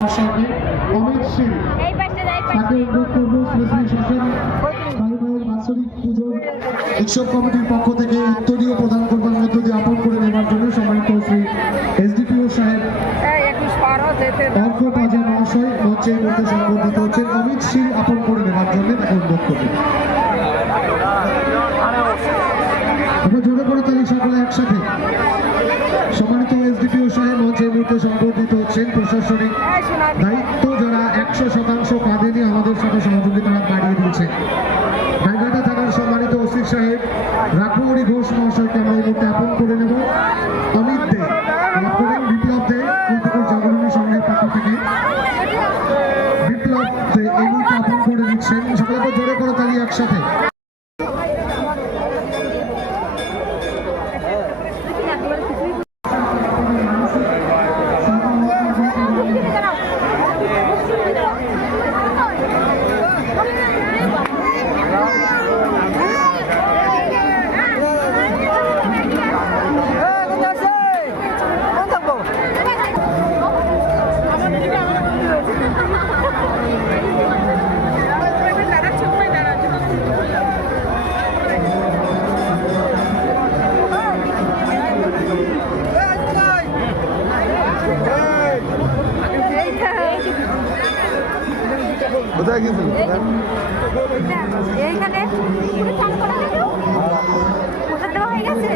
অমিত সিং তাকে অনুরোধ করবো শ্রী শ্রী শাসন বাৎসরিক পুজোর উৎসব কমিটির পক্ষ থেকে উত্তরীয় প্রদান করবার মধ্য দিয়ে আপন করে নেবার জন্য সম্মানিত শ্রী এসডিপিও সাহেব অর্ঘ পাজা মহাশয় মঞ্চের মধ্যে সম্বোধিত হচ্ছেন। অমিত সিং আপন করে নেবার জন্য তাকে অনুরোধ করবেন। আমরা জোরে করে তালি সকলে একসাথে। সম্মানিত এসডিপিও সাহেব মঞ্চের মধ্যে সম্বোধিত হচ্ছেন। প্রশাসনিক দায়িত্ব যারা 100% কাঁধে নিয়ে আমাদের সাথে সহযোগিতা বাড়িয়ে দিয়েছে। রায়ঘাটা থানার সম্মানিত ওসি সাহেব রাঘবরী ঘোষ মহাশয়কে আমরা এই মুহূর্তে আপন করে নেব। অমিত দে বিপ্লব দে কুলপুকুর জাগরণী সংঘের পক্ষ থেকে বিপ্লব দে এই মুহূর্তে আপন করে নিচ্ছেন। সকলকে জোরে করে তালি একসাথে। কোথায় গেছিল? এইখানে প্রসাদ দেওয়া হয়ে গেছে।